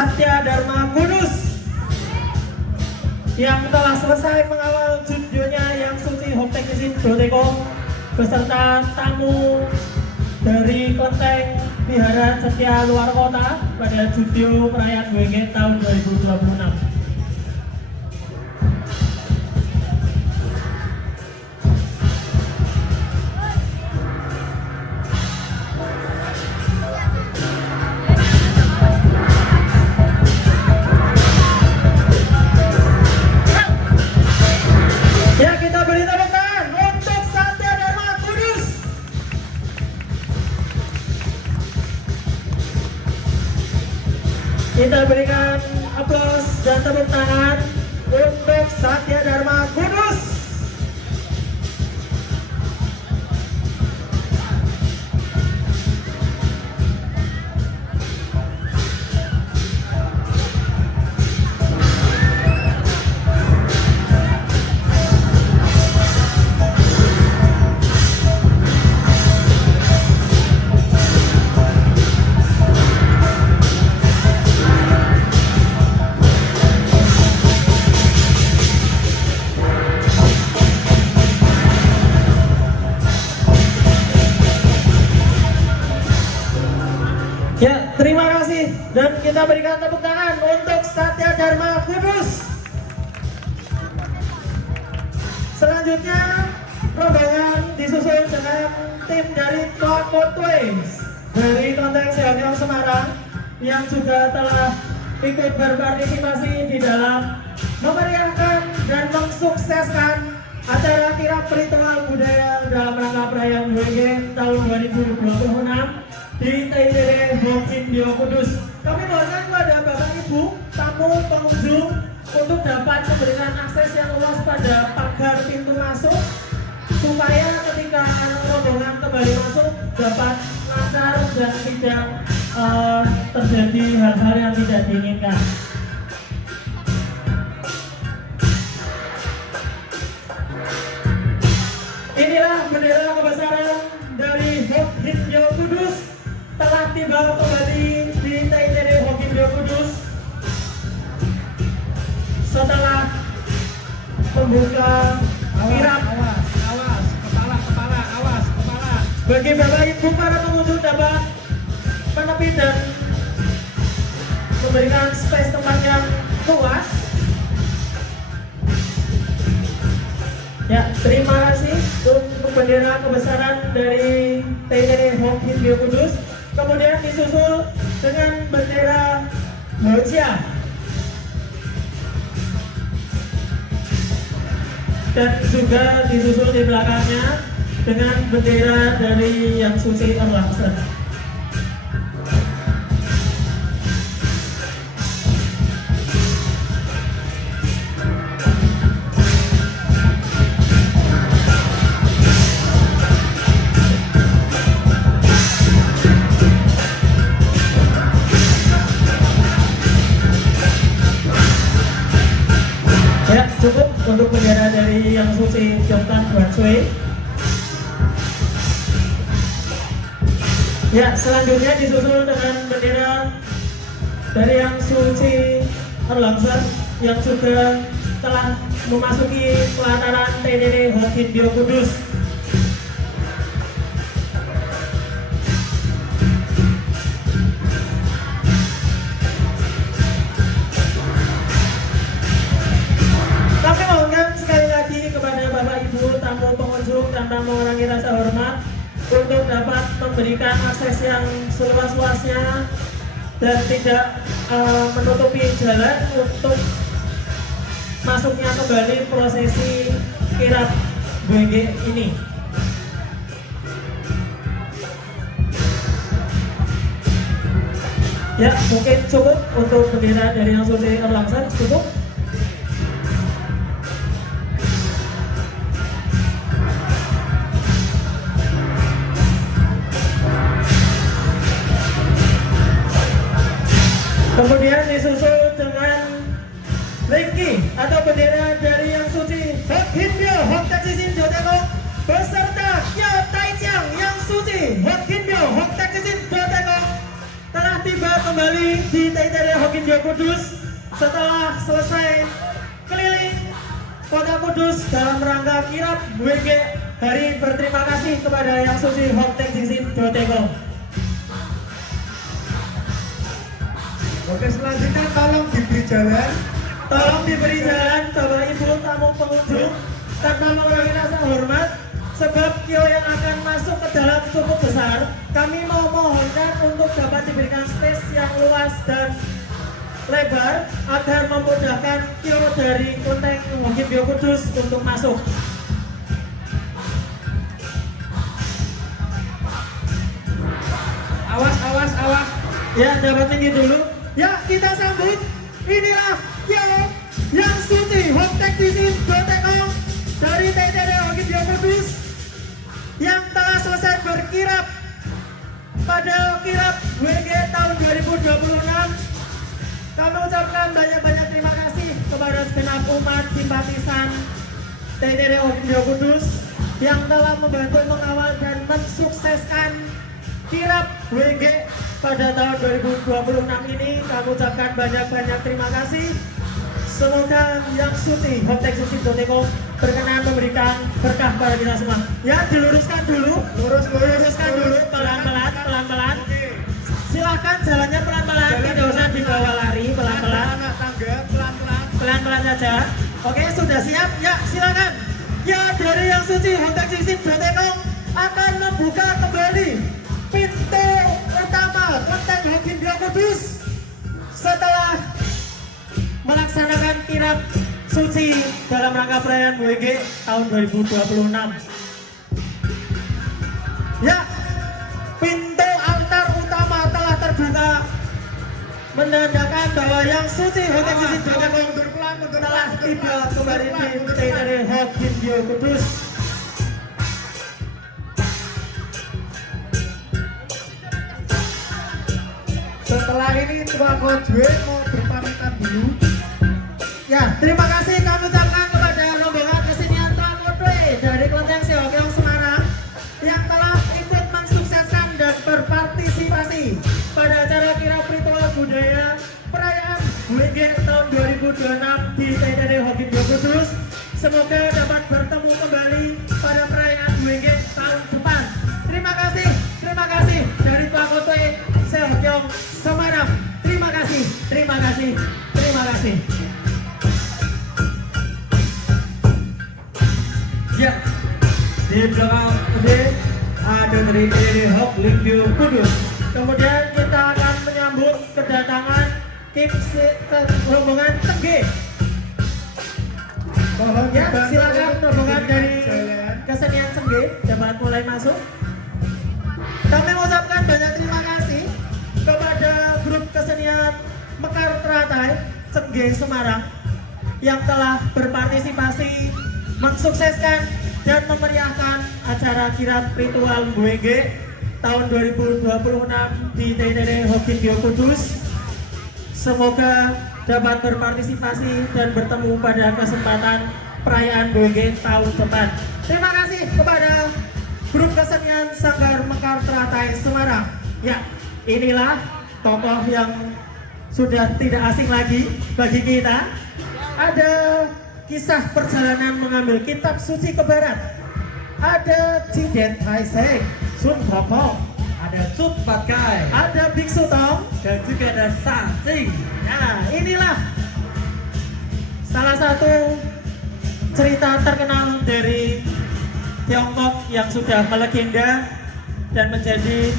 Satya Dharma Kudus yang telah selesai mengawal judulnya yang suci Hoktek Isin Broteko beserta tamu dari Kelenteng Vihara Setia Luar Kota pada Judio Perayaan WG tahun 2026. Ya, kita beri tepuk tangan untuk Satya Dharma Kudus. Kita berikan aplaus dan tepuk tangan untuk Satya Dharma Kudus. Ya, terima kasih dan kita berikan tepuk tangan untuk Satya Dharma Kudus. Selanjutnya rombongan disusul dengan tim dari Cloudboat Twins dari Kelenteng Seonyong Semarang yang juga telah ikut berpartisipasi di dalam memeriahkan dan mensukseskan acara kirap ritual budaya dalam rangka perayaan WG tahun 2026 di TIDD Hokindo Kudus. Kami mohonkan kepada Bapak Ibu tamu pengunjung untuk dapat memberikan akses yang luas pada pagar pintu masuk supaya ketika rombongan kembali masuk dapat lancar dan tidak terjadi hal-hal yang tidak diinginkan. Inilah bendera kebesaran dari Hokindo Kudus telah tiba kembali di TIDD Hokindo Kudus setelah membuka kirap. Kepala. Bagi Bapak Ibu para pengunjung dapat menepi dan memberikan space tempat yang luas. Ya, terima kasih untuk bendera kebesaran dari TIDD Hokindo Kudus. Kemudian disusul dengan bendera Hojia dan juga disusul di belakangnya dengan bendera dari Yang Suci Erlangser. Cukup untuk bendera dari Yang Suci Jongtan Bansui. Ya, selanjutnya disusul dengan bendera dari Yang Suci Erlangser yang juga telah memasuki pelataran TIDD Hokindo Kudus. Tanpa mengurangi rasa hormat untuk dapat memberikan akses yang seluas-luasnya dan tidak menutupi jalan untuk masuknya kembali prosesi kirap WG ini. Ya, mungkin cukup untuk bendera dari Yang Suci Erlangser. Cukup. Kemudian disusul dengan Lengki atau bendera dari Yang Suci Hokindo Hoktek Isin Broteko beserta Kyo Taijiang Yang Suci kembali di TITD Hokindio Kudus setelah selesai keliling Kota Kudus dalam rangka kirap WG Hari berterima kasih kepada Yang Suci Hongteng Sisin Dotego. Oke, selanjutnya tolong diberi jalan. Tolong diberi jalan Bapak Ibu tamu pengunjung tanpa mengurangi rasa hormat, sebab kio yang akan masuk ke dalam cukup besar. Kami mau mohonkan untuk dapat diberikan space yang luas dan lebar agar memudahkan kio dari Kelenteng Hokindio Kudus untuk masuk. Awas, awas, awas. Ya, dapat tinggi dulu. Ya, kita sambut. Inilah kio Yang Suci Hongteng Sisin Dotego dari TITD Hokindio Kudus yang telah selesai berkirap pada kirap WG tahun 2026. Kami ucapkan banyak-banyak terima kasih kepada segenap umat simpatisan TITD Hokindio Kudus yang telah membantu mengawal dan mensukseskan kirap WG pada tahun 2026 ini. Kami ucapkan banyak-banyak terima kasih. Semoga Yang Suci Hongteng Sisin Dotego berkenan memberikan berkah pada kita semua. Ya, diluruskan dulu, luruskan dulu, pelan-pelan. Silahkan jalannya pelan-pelan, tidak usah dibawa lari, pelan-pelan. Pelan-pelan saja. Oke, sudah siap? Ya, silakan. Ya, dari Yang Suci Hongteng Sisin Dotego akan membuka kembali pintu utama Kelenteng Hokindio Kudus setelah melaksanakan kirap suci dalam rangka perayaan WG tahun 2026. Ya, pintu altar utama telah terbuka, menandakan bahwa Yang Suci Hongteng Sisin Dotego telah tiba kembali di TITD Hokindio Kudus. Setelah ini Tua Kojwe mau berpamitan dulu. Ya, terima kasih kami ucapkan kepada rombongan kesenian Tramodwe dari Kelenteng Seokyong Semarang yang telah ikut mensukseskan dan berpartisipasi pada acara kirap ritual budaya perayaan WG tahun 2026 di TITD Hokindio Kudus. Semoga dapat bertemu kembali pada perayaan WG tahun depan. Terima kasih dari Tramodwe Seokyong Semarang. Terima kasih. Ya, di belakang ini ada dari Hokindio Kudus. Kemudian kita akan menyambut kedatangan rombongan Cengge. Mohon Ya, dibantu silakan untuk rombongan diberikan dari jalan. kesenian Cengge dapat mulai masuk. Kami mengucapkan banyak terima kasih kepada grup kesenian Mekar Teratai Cengge Semarang yang telah berpartisipasi mensukseskan dan memeriahkan acara kirap ritual WG tahun 2026 di TITD Hokindio Kudus. Semoga dapat berpartisipasi dan bertemu pada kesempatan perayaan WG tahun depan. Terima kasih kepada grup kesenian Sanggar Mekar Teratai Semarang. Ya, inilah tokoh yang sudah tidak asing lagi bagi kita. Ada kisah perjalanan mengambil kitab suci ke barat. Ada Ciden Taiseng, Sun Pokong, Ada Cut Patkai, ada Biksu Tong, dan juga ada Sancing. Nah, inilah salah satu cerita terkenal dari Tiongkok yang sudah melegenda dan menjadi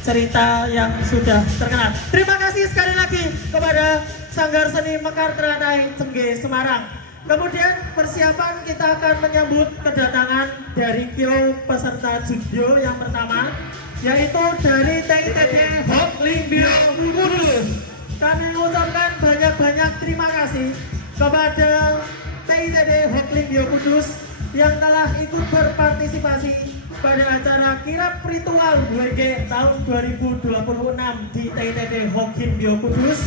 cerita yang sudah terkenal. Terima kasih sekali lagi kepada Sanggar Seni Mekar Teratai Cengge Semarang. Kemudian persiapan kita akan menyambut kedatangan dari kio peserta judo yang pertama, yaitu dari TITD Hokindio Kudus. Kami mengucapkan banyak-banyak terima kasih kepada TITD Hokindio Kudus yang telah ikut berpartisipasi pada acara kirap ritual WG tahun 2026 di TITD Hokindio Kudus.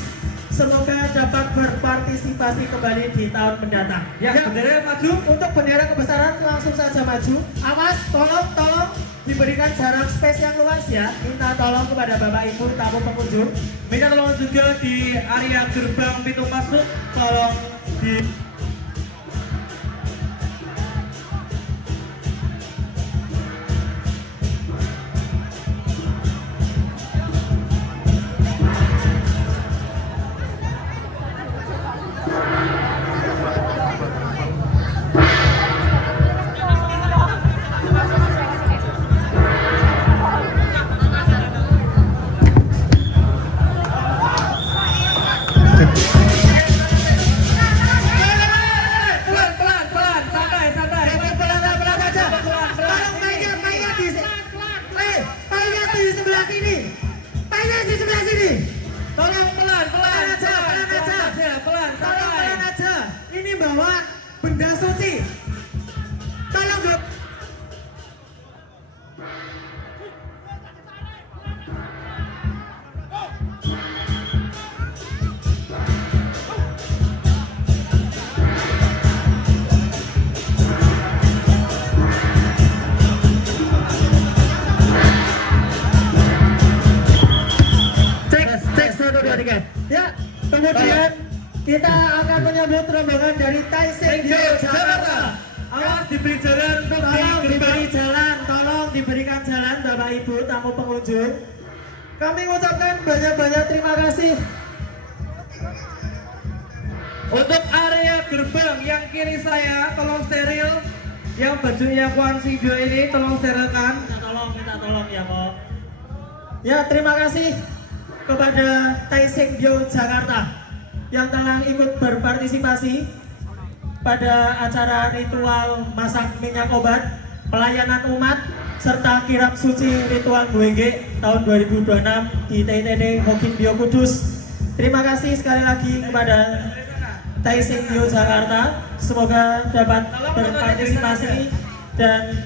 semoga dapat berpartisipasi kembali di tahun mendatang. Ya, bendera maju. Untuk bendera kebesaran langsung saja maju. Awas, tolong diberikan jarak space yang luas ya. Minta tolong kepada Bapak Ibu tamu pengunjung. Minta tolong juga di area gerbang pintu masuk, tolong di pelan, santai. Pelan aja. Tolong mainnya di mainnya di sebelah sini. Mainnya di sebelah sini. Tolong pelan aja. Tolong pelan aja. Ini bawa benda suci. Tolong dong. Cek 1, 2, 3. Ya, kemudian kita akan menyambut rombongan dari Taisengyo Jakarta. Awas diberi jalan untuk di Tolong gerbang. diberi jalan, tolong diberikan jalan Bapak Ibu tamu pengunjung. Kami mengucapkan banyak-banyak terima kasih. Untuk area gerbang yang kiri saya tolong steril. Yang bajunya Kwan Video ini tolong sterilkan. Minta tolong ya, Pak. Ya, terima kasih kepada Taisengyo Jakarta yang telah ikut berpartisipasi pada acara ritual masak minyak obat, pelayanan umat, serta kirap suci ritual Buenge tahun 2026 di TTD Hokin Bio Kudus. Terima kasih sekali lagi kepada Taisengyo Jakarta. Semoga dapat berpartisipasi dan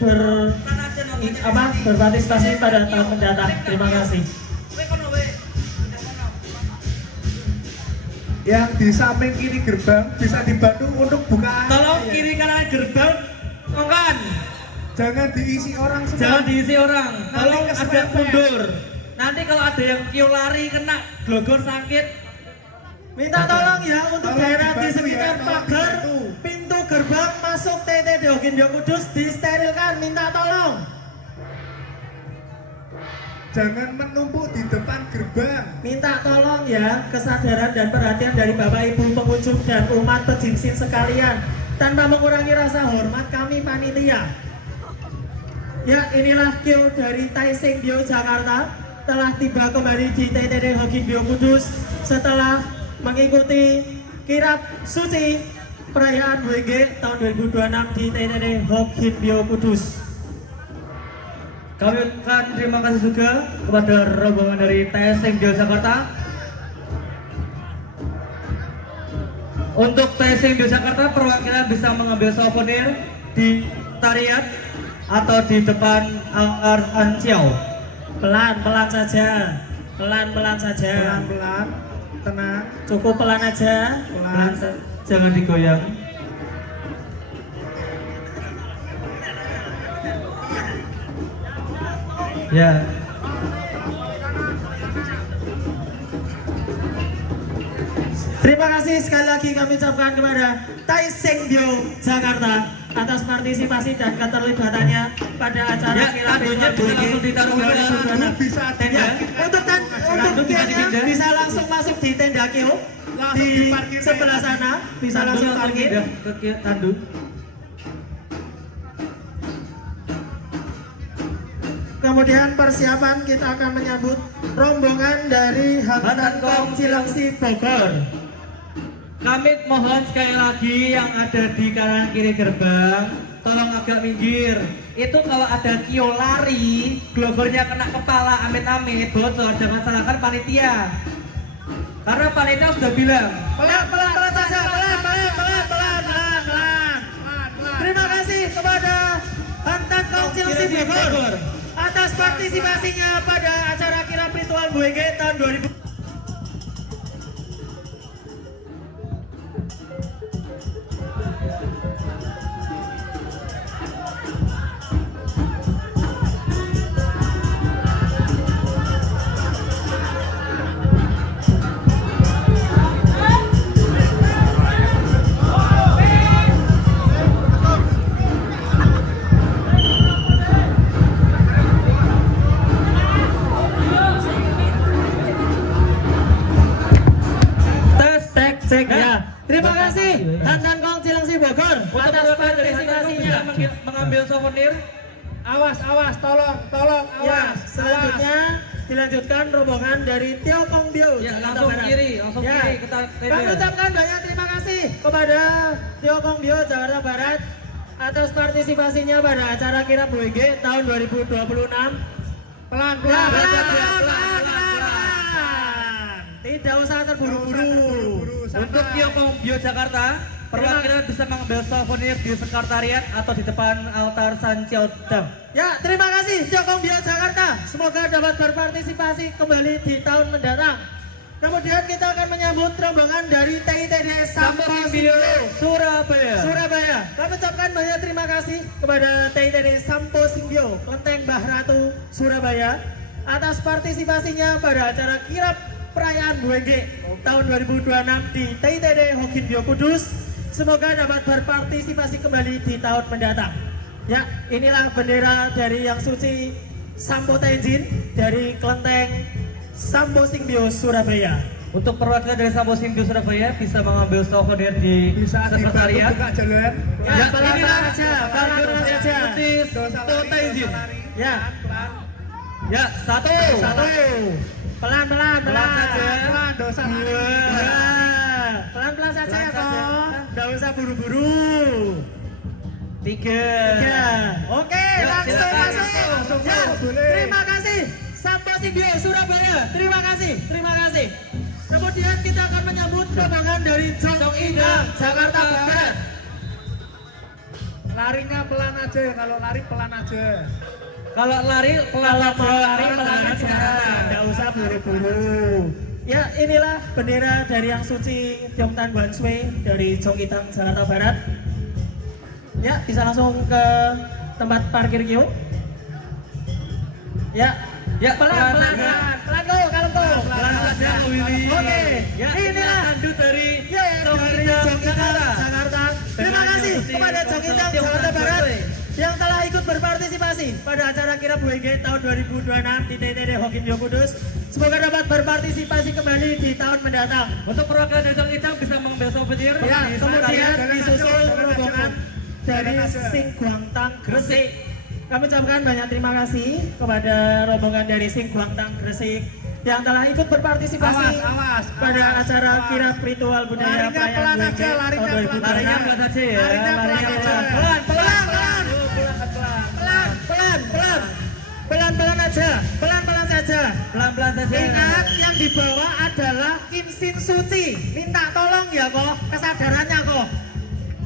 berpartisipasi pada tahun mendatang. Terima kasih. Yang di samping kiri gerbang bisa dibantu untuk buka. Tolong kiri kanan gerbang, kan? Jangan diisi orang semua. Jangan diisi orang. Tolong Nanti agak kesemepet. mundur. Nanti kalau ada yang kiu lari kena glogor sakit. Minta tolong ya untuk Tolong daerah di dibantu sekitar ya, tolong pagar dibantu. pintu gerbang masuk TTD Hokin Bio Kudus disterilkan. Minta tolong. Jangan menumpuk di depan gerbang. Minta tolong ya kesadaran dan perhatian dari Bapak Ibu pengunjung dan umat pejinsin sekalian tanpa mengurangi rasa hormat kami panitia. Ya, inilah Q dari Taisengyo Jakarta telah tiba kembali di TTD Hokin Bio Kudus setelah mengikuti kirap suci perayaan WG tahun 2026 di TTD Hokin Bio Kudus. Kami ucapkan terima kasih juga kepada rombongan dari Taisengyo Jakarta. Untuk Taisengyo Jakarta, perwakilan bisa mengambil souvenir di tariat atau di depan Anciao. Pelan-pelan saja. Pelan-pelan saja. Pelan-pelan, tenang. Cukup pelan aja. Pelan, jangan digoyang. Ya, Terima kasih sekali lagi kami ucapkan kepada Taisengyo Jakarta atas partisipasi dan keterlibatannya pada acara ya, kirap tandunya bisa langsung ditaruh di Tandu bisa tenda. Untuk Tandu bisa kiosnya dipindah. bisa langsung masuk di tenda kio Langsung di diparkir. sebelah sana bisa Tandu langsung langsung parkir. pindah ke tandu. Kemudian persiapan kita akan menyambut rombongan dari Hantan Cilengsi Bogor. Kami mohon sekali lagi yang ada di kanan kiri gerbang, tolong agak minggir. Itu kalau ada kio lari, glogornya kena kepala, amit-amit, bocor, jangan salahkan panitia. Karena panitia sudah bilang, Pelan saja, pelan. Terima kasih kepada Hantan Cilengsi Bogor atas partisipasinya pada acara kirap ritual Buenge tahun 2000. Terima kasih Hantan Kong Cilengsi Bogor Untuk atas perwakilan dari partisipasinya. mengambil souvenir. Awas, tolong, Ya, awas. selanjutnya dilanjutkan rombongan dari Tiokong Bio. Ya, Jakarta langsung Barat. kiri kita Kami ucapkan banyak terima kasih kepada Tiokong Bio Jakarta Barat atas partisipasinya pada acara kirap WG tahun 2026. Pelan-pelan. pelan. Tidak usah terburu-buru. Untuk Tiokong Bio Jakarta, perwakilan bisa mengambil souvenir di sekretariat atau di depan altar San Ciaodang. Ya, terima kasih Tiokong Bio Jakarta. Semoga dapat berpartisipasi kembali di tahun mendatang. Kemudian kita akan menyambut rombongan dari TITD Sampo Bio Simbio Surabaya. Surabaya. Kami ucapkan banyak terima kasih kepada TITD Sampo Simbio Kelenteng Mbah Ratu Surabaya atas partisipasinya pada acara kirap perayaan WG tahun 2026 di TITD Hokinbio Kudus. Semoga dapat berpartisipasi kembali di tahun mendatang. Ya, inilah bendera dari Yang Suci Sampo Tenjin dari Kelenteng Sampo Simbio Surabaya. Untuk perwakilan dari Sampo Simbio Surabaya bisa mengambil souvenir di Bisa dibantu sekretariat. buka jalan. Ya, pelan-pelan aja, pelan-pelan aja. Dosa lari. Ya, Pelan. Ya, satu. pelan-pelan, Pelan saja. Pelan, dosa lari. Ya, pelan-pelan saja ya kok. Nggak usah buru-buru. Tiga. Ya, oke, Ya, langsung silakan. masuk. Langsung Ya, masuk, boleh. terima kasih Sampo Simbio Surabaya. Terima kasih. Kemudian kita akan menyambut rombongan dari Jong Indang, Jakarta Barat. Larinya pelan aja, kalau lari pelan aja. Kalau lari pelan Kalau aja. mau lari pelan aja, nggak usah buru-buru. Ya, inilah bendera dari Yang Suci Tiongtan Wanshui dari Jong Indang, Jakarta Barat. Ya, bisa langsung ke tempat parkir Kyo. Ya, Ya, pelan kok, kalau kok. Pelan saja, Bu Willy. Oke, Ya, inilah tanduk dari ya, dari Jong Indang, Jakarta. Terima kasih kepada Jong Indang, Jakarta Barat yang telah ikut berpartisipasi pada acara kirap WG tahun 2026 di TTD Hokinbio Kudus. Semoga dapat berpartisipasi kembali di tahun mendatang. Untuk perwakilan dari Jong Indang bisa mengambil souvenir. Ya, di kemudian sekretariat. disusul rombongan dari Singguangtang Gresik. Kami ucapkan banyak terima kasih kepada rombongan dari Singguangtang Gresik yang telah ikut berpartisipasi Awas. pada acara kirap ritual budaya Larinya perayaan pelan WG aja, larinya tahun 2026. Larinya pelan saja ya. Larinya pelan aja. Pelan aja, pelan-pelan saja. Pelan-pelan saja. Ingat, yang dibawa adalah Kimsin Suci. Minta tolong ya kok, kesadarannya kok.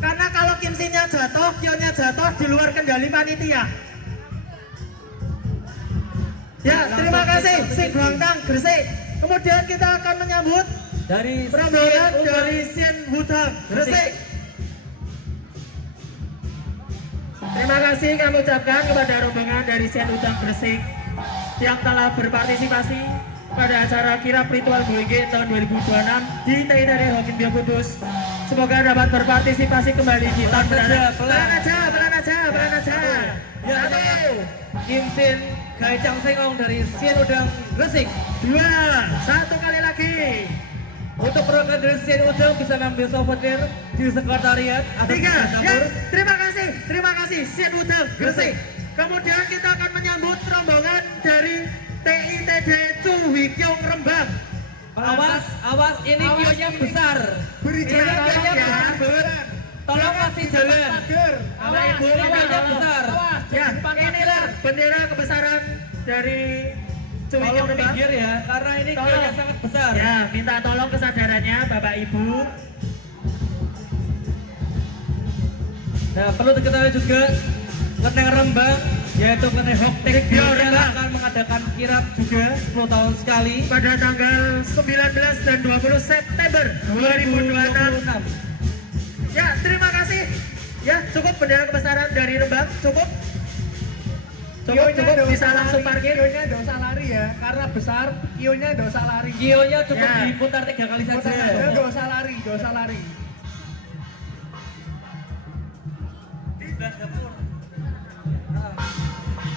Karena kalau kimsinnya jatuh, kionya jatuh di luar kendali panitia. Ya, terima kasih Singguangtang Gresik. Kemudian kita akan menyambut Dari rombongan dari Sien Hudang Gresik. Terima kasih kami ucapkan kepada rombongan dari Sien Hudang Gresik yang telah berpartisipasi pada acara kirap ritual WG tahun 2026 di TITD Hokinbio Kudus. Semoga dapat berpartisipasi kembali di tahun mendatang. Pelan aja. Ya, Kim Sin Gai Chang Sengong dari Sien Udang Gresik. 2, 1 kali lagi. Untuk perwakilan dari Sien Udang bisa mengambil souvenir di sekretariat atau di 3, ya, dapur. terima kasih Sien Hudang Gresik. Kemudian kita akan menyambut rombongan dari TITD Cuwikyong Rembang. Awas, ini kionya besar. Beri Ini jalan kionya ya. besar. Tolong kasih jalan. Bapak Ibu, Kionya besar. ya, inilah bendera kebesaran dari Cuwikyong Tolong Rembang. pinggir ya, karena ini Tolong. kionya sangat besar. Ya, minta tolong kesadarannya Bapak Ibu. Nah, perlu diketahui juga Kelenteng Rembang, yaitu Kelenteng Hoktek yang akan mengadakan kirap juga 10 tahun sekali Pada tanggal 19 dan 20 September 2026. Ya, terima kasih. Ya, cukup bendera kebesaran dari Rembang, cukup bisa langsung parkir. Kionya nggak usah lari ya, karena besar. Kionya nggak usah lari. Kionya cukup Ya. diputar 3 kali saja. Nggak usah lari.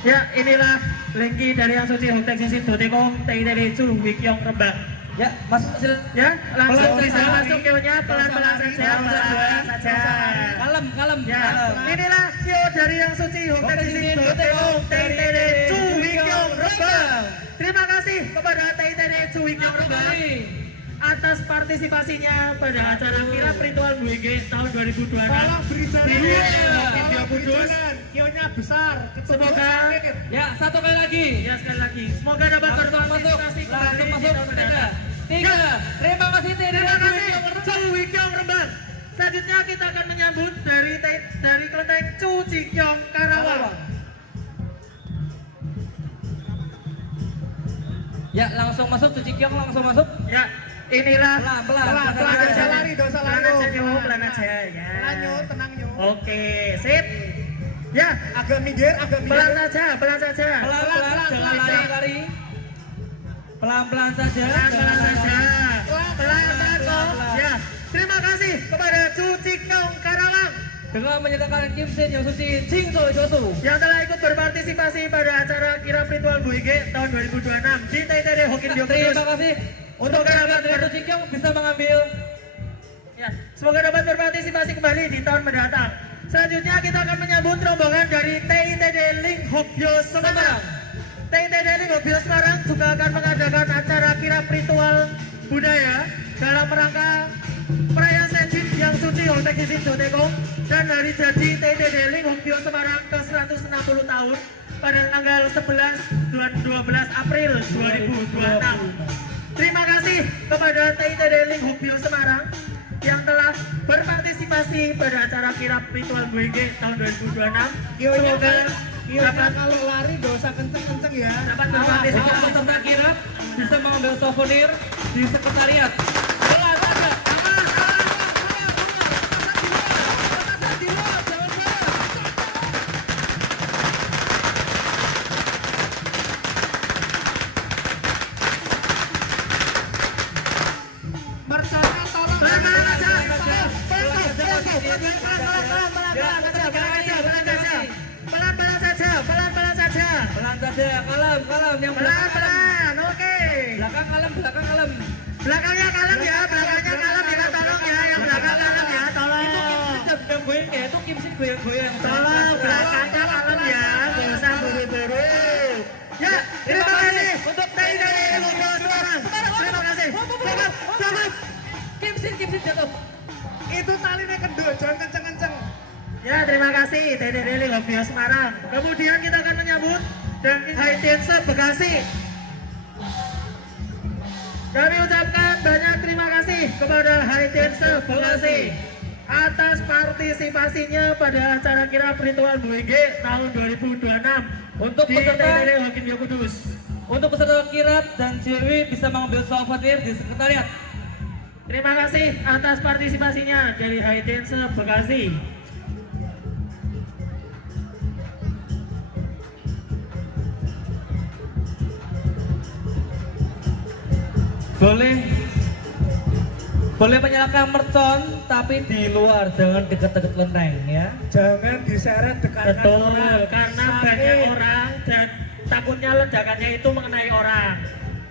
Ya, inilah Lengki dari Yang Suci Hoktek Sisip Doteko TITD Cuwikyong Rembang. Ya, masuk silakan. Ya, langsung Pelan, bisa pelan. masuk kionya pelan-pelan saja, pelan-pelan saja. Kalem, kalem. Ya, kalem. inilah kio dari yang suci Hongkong Disin Doteong TITD Cuwi Kyong Rembang. Terima kasih kepada TITD Cuwi Kyong Rembang atas partisipasinya pada acara kirap ritual WG tahun 2026. Tolong beri jalan dulu. Video kudus. Kionya besar. Semoga Ya, satu kali lagi. ya sekali lagi semoga dapat Langsung masuk, berpartisipasi kembali langsung di masuk. tahun mendatang. Tiga. Terima kasih TITD Terima kasih Cuwi Cu Kyong Rembang. Selanjutnya kita akan menyambut dari kelenteng Cu Kyong Karawang. Ya, langsung masuk Cuci Kyong, langsung masuk. Ya, inilah Pelan, pelan. Dosa lari, dosa lari. pelan aja ya. Tenang Nyo, tenang Nyo. Oke, sip. Ya, Agak minggir, agak pelan minggir. saja, pelan saja. Pelan-pelan, jangan lari-lari. Pelan-pelan saja. Pelan saja. Pelan Pelan. kok. Ya, terima kasih kepada Cu Kyong Karawang Dengan menyatakan Kim Sin yang suci Jing Choi Josu. yang telah ikut berpartisipasi pada acara kirap ritual Buige tahun 2026 di TITD Hokin Bio Kudus. Terima kasih. Untuk kerabat dari Cuci Kyong bisa mengambil. Ya, semoga dapat berpartisipasi kembali di tahun mendatang. Selanjutnya kita akan menyambut rombongan dari TITD Ling Hokbyo Semarang. TITD Ling Hokbyo Semarang juga akan mengadakan acara kirap ritual budaya dalam rangka perayaan Senjin yang suci Hongtek Disin Dotekong dan hari jadi TITD Ling Hokbyo Semarang ke 160 tahun pada tanggal 11 dan 12 April 2026. Terima kasih kepada TITD Ling Hokbyo Semarang yang telah berpartisipasi pada acara kirap ritual WG tahun 2026. Semoga dapat Kalau lari gak usah kenceng-kenceng ya. dapat Awas, berpartisipasi. peserta kirap bisa mengambil souvenir di sekretariat. Pelan saja. Mercanya tolong. Pelan-pelan aja. Pelan-pelan saja. Pelan-pelan saja. Pelan saja, kalem, kalem. Yang belakang kalem. Pelan-pelan. Oke. Belakang kalem, belakang kalem. Belakangnya kalem ya. Belakangnya kalem ya. Tolong ya. Yang belakang kalem ya. Tolong. Yang goyang kayak itu Kim Sin goyang-goyang. Tolong belakangnya kalem ya. Gak usah buru-buru. Ya, terima kasih untuk TITD Hokbyo Semarang. Terima kasih. Cukup. Kim Sin jatuh. Itu talinya kendor, jangan kenceng-kenceng. Ya, terima kasih TITD Ling Hokbyo Semarang. Kemudian kita akan menyambut dari High Tense Bekasi. Kami ucapkan banyak terima kasih kepada High Tense Bekasi atas partisipasinya pada acara kirap ritual WG tahun 2026 Untuk di peserta TITD Hokin Bio Kudus. Untuk peserta kirap dan JW bisa mengambil souvenir di sekretariat. Terima kasih atas partisipasinya dari High Tense Bekasi. Boleh menyalakan mercon tapi di luar, jangan deket-deket lenteng ya. Jangan diseret dekatkan Betul, orang. karena Sakit. banyak orang dan takutnya ledakannya itu mengenai orang.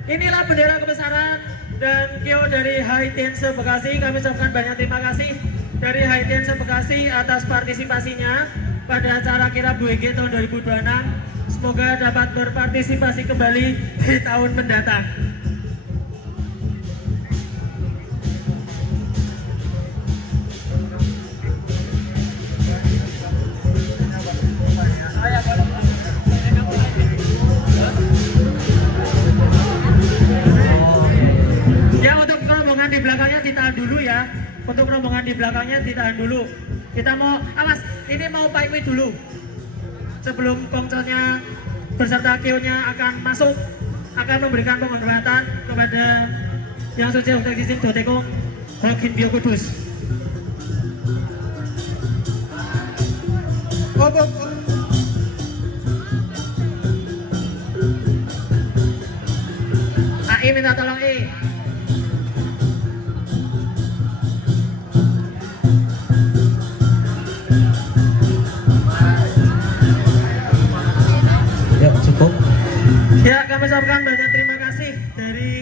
Inilah bendera kebesaran dan kio dari High Tense Bekasi. Kami ucapkan banyak terima kasih dari High Tense Bekasi atas partisipasinya pada acara kirap WG tahun 2026. Semoga dapat berpartisipasi kembali di tahun mendatang. Ya, untuk rombongan di belakangnya ditahan dulu ya. Untuk rombongan di belakangnya ditahan dulu. Kita mau, awas, ini mau Pak dulu. Sebelum pongconnya beserta kionya akan masuk, akan memberikan penghormatan kepada yang suci Hongtek Disin Dotekong Hokin Bio Kudus. AI minta tolong I. Ya cukup. Ya, kami ucapkan banyak terima kasih dari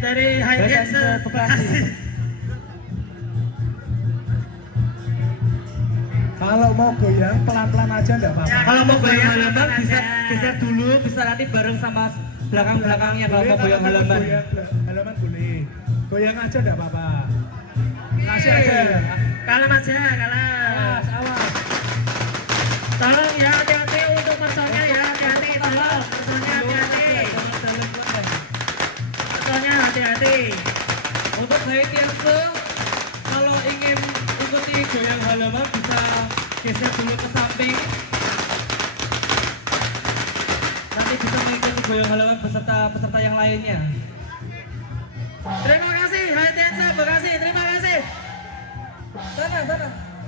dari High Dance Bekasi. Kalau mau goyang pelan-pelan aja enggak apa-apa. Ya, Kalau mau goyang goyang halaman halaman bisa aja. geser dulu, bisa nanti bareng sama belakang-belakangnya kalau mau goyang kalau halaman. goyang halaman boleh. Goyang aja enggak apa-apa. Kasih aja. Kalah mas ya, kalah. Awas, awas. Tolong ya hati-hati untuk personnya ya, hati-hati tolong. Personnya hati-hati. Personnya hati-hati. Untuk high dance, kalau ingin ikuti goyang halaman bisa geser dulu ke samping. Nanti bisa mengikuti goyang halaman beserta peserta yang lainnya. Terima kasih High Dance Bekasi, terima kasih.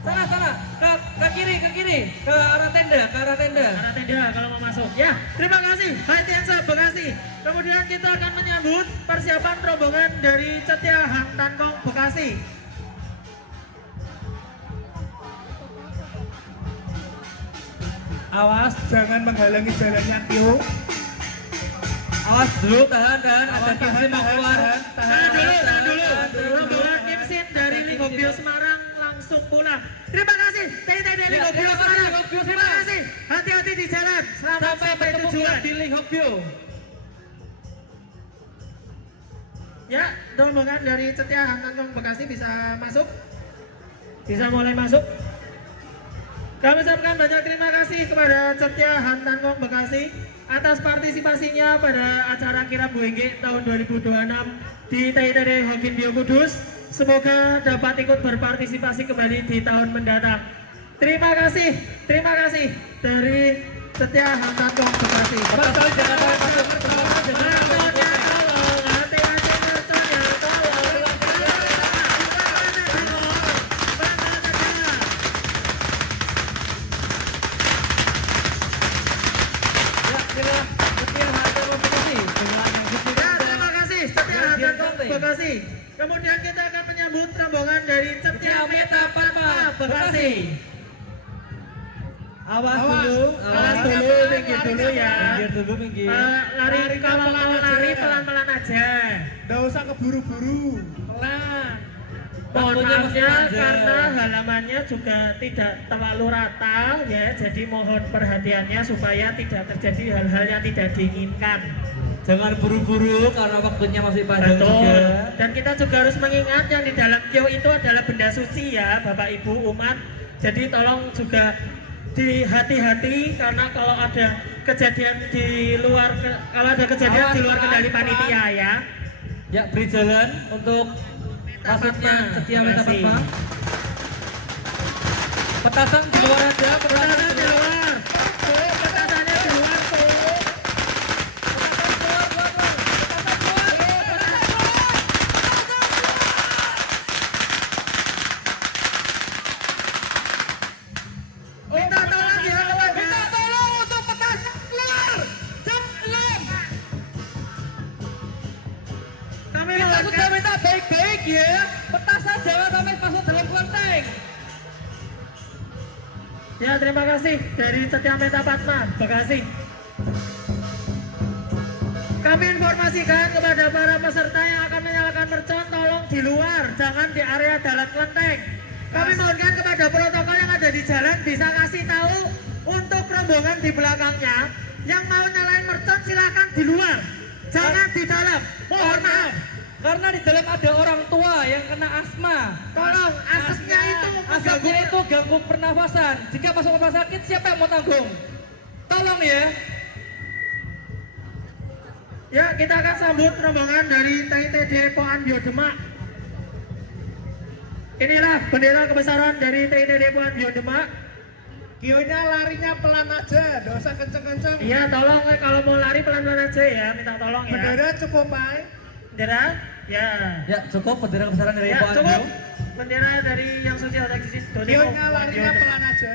Sana, ke kiri, ke arah tenda. Karena tenda kalau mau masuk. Ya, terima kasih High Dance Bekasi. Kemudian kita akan menyambut persiapan rombongan dari Cetia Hang Tankong Bekasi. Awas, jangan menghalangi jalannya Tio. Awas dulu, tahan, ada Kimsin mau keluar. Tahan dulu. Rombongan Kimsin dari Ligobio Semarang langsung pulang. Terima kasih TTD Ligobio Semarang. Terima kasih. Hati-hati di jalan. Selamat Sampai bertemu tujuan. di Lihokbyo. Ya, rombongan dari Cetia Hang Tankong Bekasi bisa masuk. Bisa mulai masuk. Kami ucapkan banyak terima kasih kepada Cetia Hang Tankong Bekasi atas partisipasinya pada acara Kirab WG tahun 2026 di TITD Hokinbio Kudus. Semoga dapat ikut berpartisipasi kembali di tahun mendatang. Terima kasih dari Cetia Hang Tankong Bekasi. Betul, jangan lupa masuk. Merconnya tolong, hati-hati merconnya tolong. Terima kasih Cetia Hang Tankong Bekasi. Kemudian kita akan menyambut rombongan dari Cetia Meta Parma Bekasi. Awas Awas dulu, dulu, minggir dulu ya. minggir. Lari kalau mau lari pelan-pelan aja. Nggak usah keburu-buru. Pelan. Mohon Waktunya masih maafnya panjang. karena halamannya juga tidak terlalu rata ya, jadi mohon perhatiannya supaya tidak terjadi hal-hal yang tidak diinginkan. Jangan buru-buru karena waktunya masih panjang Betul. juga. Dan kita juga harus mengingat yang di dalam kio itu adalah benda suci ya, Bapak Ibu umat. Jadi tolong juga hati-hati karena kalau ada kejadian di luar di luar kendali panitia ya. Ya, beri jalan untuk masuknya Cetia Meta Parma. Petasan di luar aja, Petasannya di luar. Petasannya di luar tuh. Minta tolong ya keluarga. Minta tolong untuk petasan keluar. Jam 6. Kami Kita sudah mohonkan minta baik-baik ya. Petasan jangan sampai masuk dalam kelenteng. ya, terima kasih dari Cetia Meta Parma Bekasi. Kami informasikan kepada para peserta yang akan menyalakan mercon, tolong di luar, jangan di area dalam kelenteng. Kami mohonkan kepada protokol yang ada di jalan bisa kasih tahu untuk rombongan di belakangnya yang mau nyalain mercon silakan di luar, jangan di dalam. Mohon maaf. Karena di dalam ada orang tua yang kena asma. Tolong asapnya itu Asapnya itu ganggu pernafasan. Jika masuk rumah sakit siapa yang mau tanggung? Tolong ya. Ya, kita akan sambut rombongan dari TITD Poanbio Demak. Inilah bendera kebesaran dari TITD Poanbio Demak. Kionya larinya pelan aja, nggak usah kenceng-kenceng. Iya, tolong kalau mau lari pelan-pelan aja ya, minta tolong ya. Bendera cukup, Pak. Bendera? Ya. Ya cukup bendera kebesaran dari Ya, Poanbio. cukup. Bendera dari yang suci otak di sini. Kionya larinya pelan aja.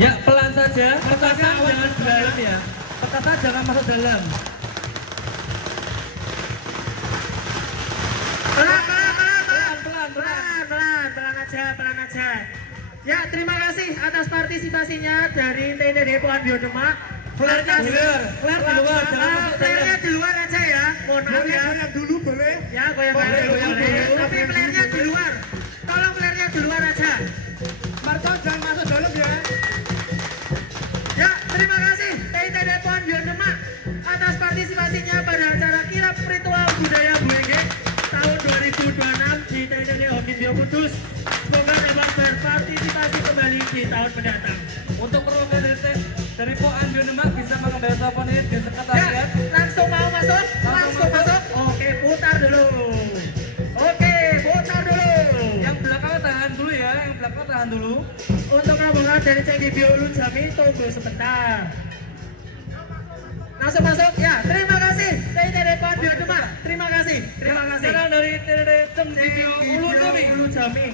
Ya pelan saja. Petasan jangan di dalam ya. Petasan jangan masuk dalam. Pelan, pelan, pelan, pelan. Pelan. Pelan aja, pelan aja. Ya, terima kasih atas partisipasinya dari TND Pohon Biodemak. Flare-nya di luar, flare di luar, jangan masuk Flare-nya di luar aja ya. Mohon maaf ya. Goyang dulu boleh. Ya, goyang-goyang Boleh, dulu goyang boleh. dulu. Tapi flare-nya di luar. Tolong flare-nya di luar aja. Marco jangan masuk dalam ya. Ya, terima kasih TND Pohon Biodemak atas partisipasinya pada acara kirap ritual budaya Buenge tahun 2026 di TND Hokin Bio Kudus. Semoga dapat berpartisipasi kembali di tahun mendatang. Untuk perwakilan dari Pohon Biodemak bisa mengambil telepon ini di Ya, sekretariat. langsung mau masuk? Langsung masuk? Oke, putar dulu. Oke, putar dulu. Yang belakang tahan dulu ya, yang belakang tahan dulu. Untuk rombongan dari Cenggi Biolu Jami, tunggu sebentar. Langsung masuk? Ya, terima kasih. TND Pohon Biodemak. Terima kasih. Terima kasih. Sekarang dari TND Cenggi Ulu Jami. Ulu Jami.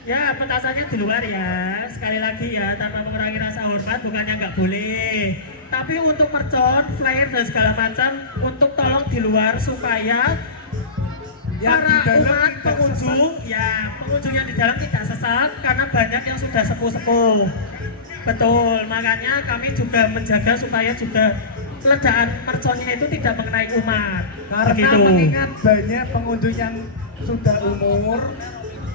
Ya, petasannya di luar ya. Sekali lagi ya, tanpa mengurangi rasa hormat, bukannya nggak boleh. Tapi untuk mercon, flyer dan segala macam, untuk tolong di luar supaya Yang di para dalam umat tidak pengunjung, ya pengunjung yang di dalam tidak sesat karena banyak yang sudah sepuh-sepuh. Betul, makanya kami juga menjaga supaya juga ledakan merconnya itu tidak mengenai umat. Karena Begitu. mengingat banyak pengunjung yang sudah umur,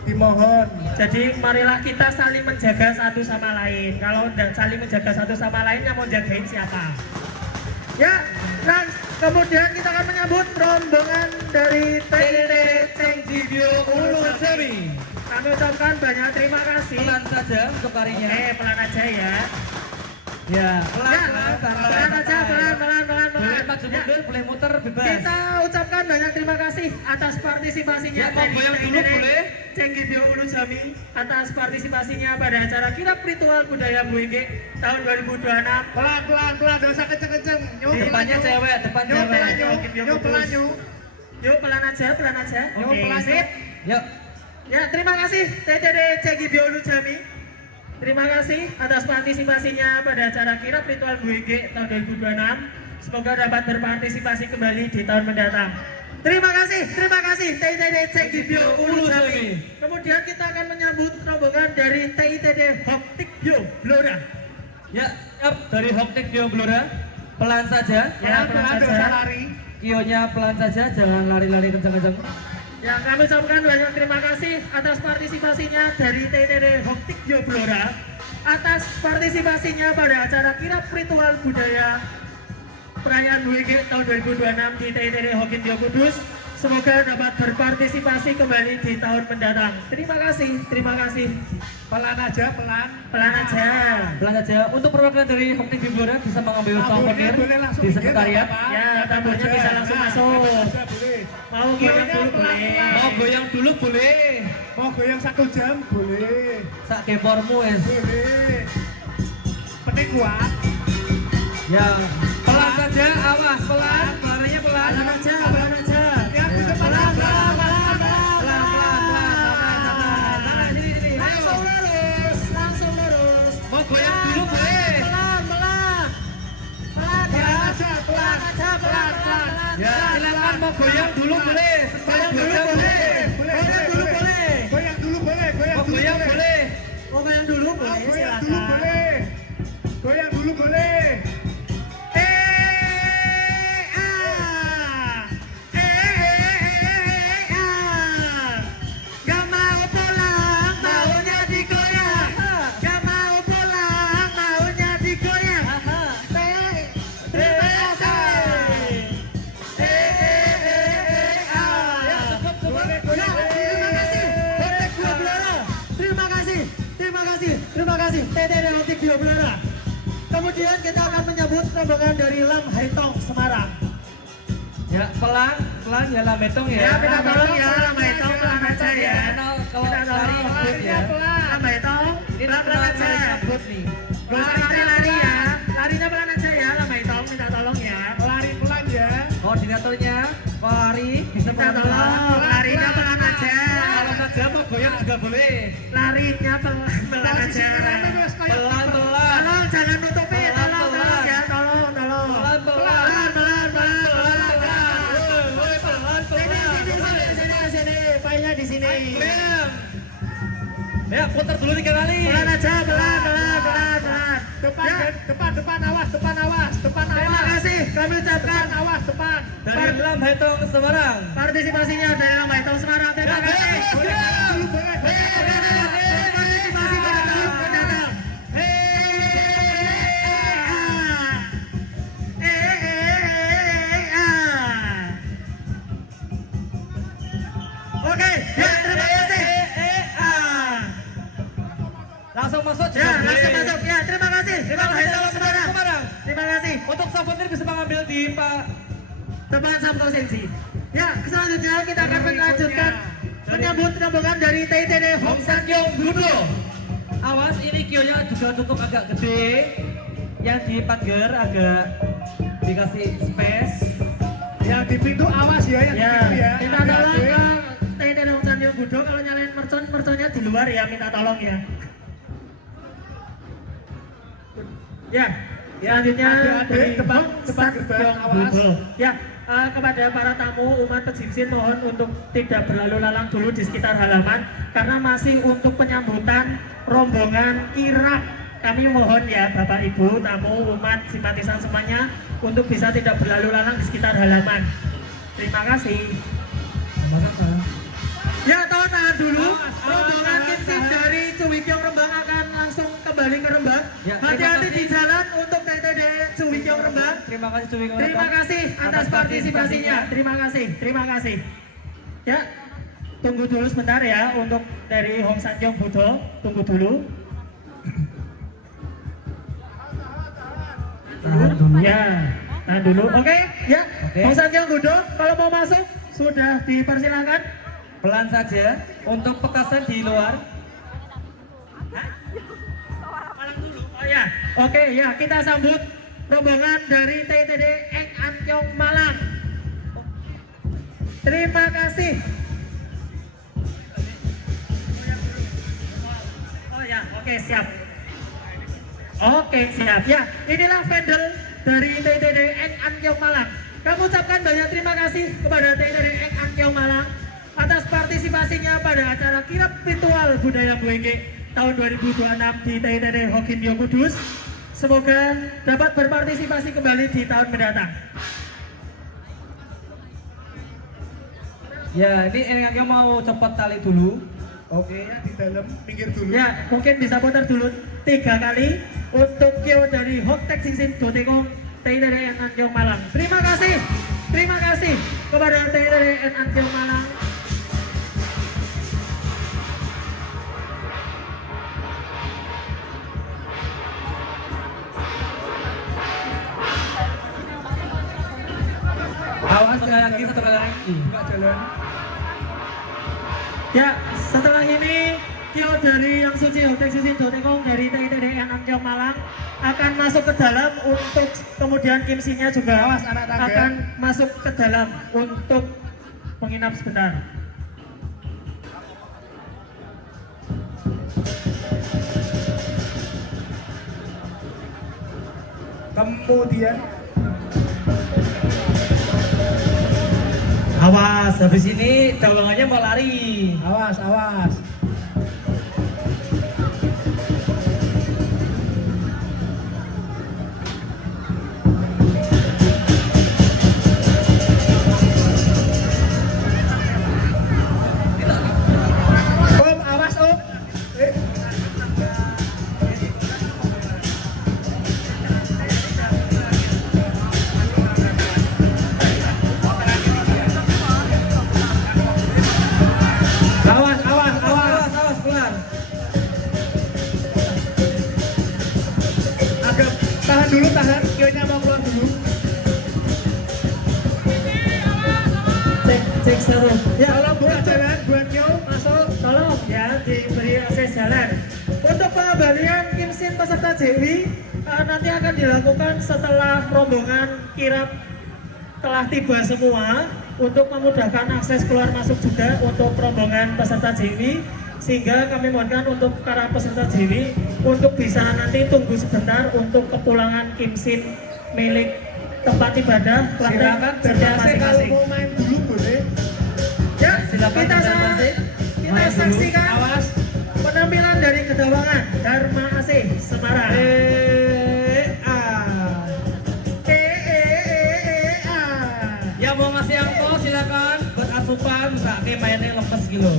dimohon. Jadi marilah kita saling menjaga satu sama lain. Kalau tidak saling menjaga satu sama lain, yang mau jagain siapa? Ya, dan kemudian kita akan menyambut rombongan dari TND Cenggi Ulu Jami. Kami ucapkan banyak terima kasih. Pelan saja untuk harinya. Oke, pelan aja ya. Ya, pelan, Ya, pelan, santai, pelan aja, santai. pelan. Boleh maju Ya. mundur, boleh muter, bebas. Kita ucapkan banyak terima kasih atas partisipasinya Ya, mau goyang dulu boleh? Cenggi Bio Ulu Jami atas partisipasinya pada acara kirap ritual budaya Buenge tahun 2026. Pelan, gak usah kenceng-kenceng. Depannya cewek, depannya Nyup, cewek. pelan, nyup, pelan, nyup. Yuk pelan aja. Nyup, Oke, pelan, sip. Yuk. Ya, terima kasih TND Cenggi Bio Ulu Jami. Terima kasih atas partisipasinya pada acara kirap ritual Buenge tahun 2026. Semoga dapat berpartisipasi kembali di tahun mendatang. Terima kasih TND Cenggi Bio Ulu Jami. Kemudian kita akan menyambut rombongan dari TITD Hoktik Bio Blora. Ya, siap. Dari Hoktik Bio Blora. Pelan saja. Ya, pelan gak usah saja. lari. Kionya pelan saja, jangan lari-lari kencang-kencang. Ya, kami ucapkan banyak terima kasih atas partisipasinya dari TND Hoktik Bio Blora atas partisipasinya pada acara kirap ritual budaya perayaan Buenge tahun 2026 di TND Hokin Bio Kudus. Semoga dapat berpartisipasi kembali di tahun mendatang. Terima kasih. Pelan aja, pelan. Pelan aja. Pelan saja. Untuk perwakilan dari Hoktik Bio Blora bisa mengambil souvenir Boleh langsung di minggir, sekretariat. nggak apa-apa. Ya, tamunya bisa langsung masuk. Aja, boleh. Mau goyang dulu boleh. Mau goyang dulu boleh. Mau goyang 1 jam, boleh. Sak kepormu es. Boleh. Penting kuat. Ya, pelan saja, awas pelan, larinya pelan. Pelan aja. Ya, di depan. Pelan. Pelan, sini. Langsung lurus. Mau goyang dulu boleh. Pelan ya. Pelan aja, pelan. Ya, silakan mau goyang dulu boleh. Goyang dulu boleh. Goyang dulu boleh. Mau goyang boleh. Mau goyang dulu boleh, Goyang dulu silakan. boleh. Goyang dulu boleh. Gak mau pulang, maunya digoyang. Gak mau pulang, maunya digoyang. Terima kasih. Terima kasih TND Hoktik Bio Blora. Kemudian kita akan menyambut rombongan dari Lam Haitong Semarang. Ya, pelan ya lah metong ya. Ya, minta tolong ya, Lam Haitong pelan aja ya. Kalau Minta lari tolong. ngebut ya. Lam Haitong Ini pelan aja. ngebut nih. Lari ya. Larinya pelan aja ya, Lam Haitong minta tolong ya. Lari pelan ya. Koordinatornya, kalau lari bisa Minta tolong, pelan-pelan. larinya pelan aja. Kalau saja mau goyang juga boleh. Larinya pelan aja. Pelan-pelan. Tolong jangan nutupi, tolong ya, tolong. Pelan-pelan. Sini, painnya di sini. Ya, putar dulu 3 kali. Pelan aja, pelan. Depan, awas. Terima kasih, kami ucapkan Awas, depan. Dari Lambhaitong Semarang. partisipasinya dari Lambhaitong Semarang. Terima kasih. Partisipasi pendatang. Oke, ya terima kasih. Langsung masuk Ya, langsung masuk. Ya, terima kasih. Lambhaitong Semarang. Semarang. Terima kasih. Untuk souvenir bisa mengambil di Pak. Teman Sabto Sensi. Ya, selanjutnya kita akan melanjutkan menyambut rombongan dari TITD Hong Sankyong Gudo. Awas, ini kionya juga cukup agak gede. Yang di pagar agak dikasih space. Ya di pintu awas ya, yang di Ya, pintu ya. minta tolong ke TITD Hong Sankyong Gudo kalau nyalain merconnya di luar ya, minta tolong ya. Ya, selanjutnya Adik-adik, dari depan Hong gerbang, Sankyong awas. Gudo. Ya, kepada para tamu umat pejipsin mohon untuk tidak berlalu lalang dulu di sekitar halaman karena masih untuk penyambutan rombongan kirap. Kami mohon ya Bapak Ibu, tamu, umat, simpatisan semuanya untuk bisa tidak berlalu lalang di sekitar halaman. Terima kasih. Ya, tahan dulu. Rombongan Kimsin dari Cuwikyong Rembang akan langsung kembali ke Rembang. Ya, terima Hati-hati kasih. di jalan untuk TTD Cuwikyong Rembang. Terima kasih Cuwi Terima kasih atas partisipasinya. Terima kasih. Ya, tunggu dulu sebentar ya untuk dari Hong Sankyong Gudo. Tunggu dulu. Tahan dulu. Ya, tahan dulu. Oke, ya. Oke. Hong Sankyong Gudo, kalau mau masuk sudah dipersilakan. Pelan saja. Untuk petasan di luar. Oh ya, oke ya, kita sambut rombongan dari TTD Eng Ankyong Malang. Terima kasih. Oh ya, oke siap. Oke siap ya. Inilah vendor dari TTD Eng Ankyong Malang. Kami ucapkan banyak terima kasih kepada TTD Eng Ankyong Malang atas partisipasinya pada acara kirap ritual budaya Buenge tahun 2026 di TITD Hokimbyo Kudus. Semoga dapat berpartisipasi kembali di tahun mendatang. Ya, ini yang mau copot tali dulu. Oke ya, di dalam pinggir dulu. Ya, mungkin bisa putar dulu 3 kali untuk kio dari Hoktek Singsin Dotekong TITD Ankyong Malang. Terima kasih kepada TITD Ankyong Malang. Awas sekali lagi, satu kali lagi. Buka jalan. Ya, setelah ini kio dari Yang Suci Hoktek Singsin Dotekong dari TITD Ankyong Malang akan masuk ke dalam untuk kemudian kimsinya juga Awas, anak tangga. akan masuk ke dalam untuk menginap sebentar. Kemudian Awas, habis ini dawangannya mau lari. awas. Om, awas om. Awas, Awas, keluar. Agak tahan dulu, kionya mau keluar dulu. cek seru. Ya, Tolong buka jalan buat kio masuk. tolong ya diberi akses jalan. Untuk pengembalian kimsin peserta JW nanti akan dilakukan setelah rombongan kirap telah tiba semua untuk memudahkan akses keluar masuk juga untuk rombongan peserta JW, sehingga kami mohonkan untuk para peserta JW untuk bisa nanti tunggu sebentar untuk kepulangan kimsin milik tempat ibadah kelenteng Silakan kerja berjasa kalau masing-masing. mau main dulu boleh. Ya, Silakan kita berjasa. kita Main dulu. saksikan Awas. penerbangan penampilan dari Kedawangan Dharma AC Semarang. A. A. Yang mau ngasih angpau silakan buat asupan, misalnya mainnya lemes gitu.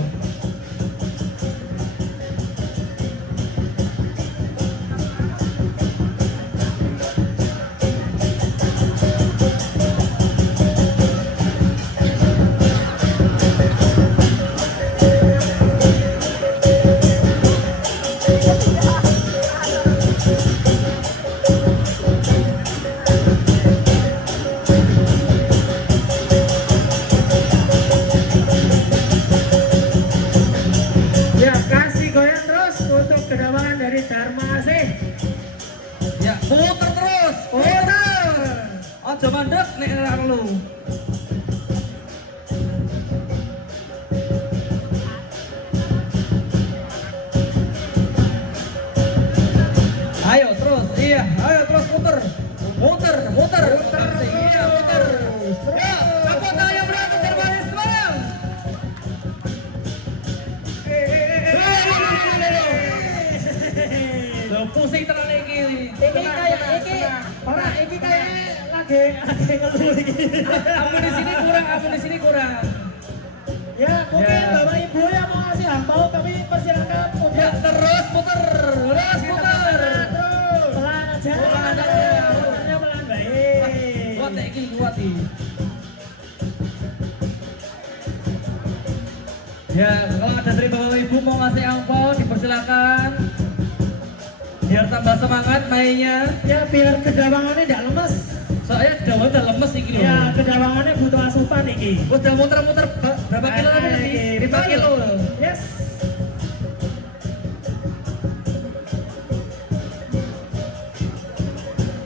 Ya, kasih goyang terus untuk Kedawangan dari Dharma AC. Ya, puter terus, puter. Ojo mandek nek ora lu. Ayo terus, iya, ayo terus puter. Muter, muter, muter, iya, muter. Ya, apa tayo berangkat terbalik semangat. Loh, pusing tenan iki. Iki kayak lagi ngeluh iki. Amunisi kurang. Ya, mungkin Ya. Bapak Ibu yang mau ngasih angpau kami persilakan untuk Ya, terus puter, terus puter. pelan aja. Pelan aja. Puternya pelan baik. Kuat nek iki kuat iki. Ya, kalau ada dari Bapak Ibu mau ngasih angpau dipersilakan. Biar tambah semangat mainnya. Ya, biar Kedawangannya tidak lemes. Soalnya udah lemes iki lho. Ya, Kedawangannya butuh asupan iki. Udah muter-muter berapa kilo tadi? 5 kilo. Yes.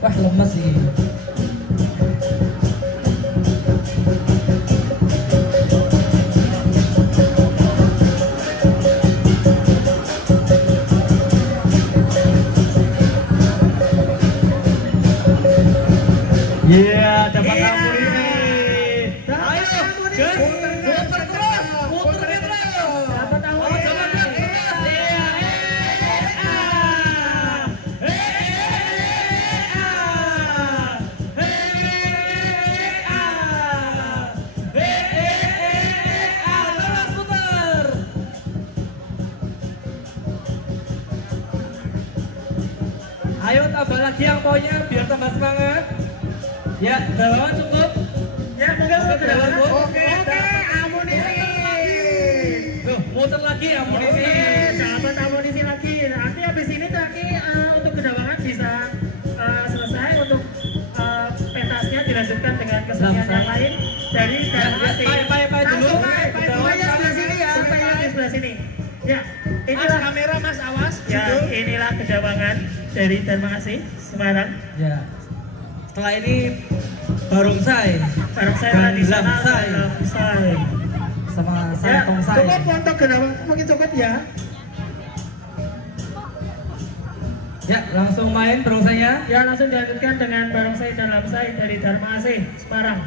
Wah, lemes iki. Iya, dapat Iya. amunisi. Dapat Ayo, amunisi. gas, muter terus, muter terus. Dapat amunisi. Oh, jangan terus. Iya, terus puter. Ayo tambah lagi angpaunya biar tambah semangat. Ya, Kedawangan cukup. Ya, mungkin untuk Kedawangan. Oke, amunisi. Tuh, muter lagi amunisi. Dapat amunisi lagi. Nanti habis ini nanti untuk Kedawangan bisa selesai untuk pentasnya dilanjutkan dengan kesenian yang lain dari Dharma AC. Pai dulu. Supaya sebelah sini ya, supaya di sebelah sini. Ya, inilah kamera Mas awas. Ya, inilah Kedawangan dari Dharma AC Semarang. Ya. Setelah ini barongsai Bareng saya tradisional Barongsai. Barongsai. sama Ya, tongsai. cukup untuk Kedawangan, mungkin cukup ya. Ya, langsung main barongsainya. Ya, langsung dilanjutkan dengan Barongsai dan Lamsai dari Dharma AC Semarang.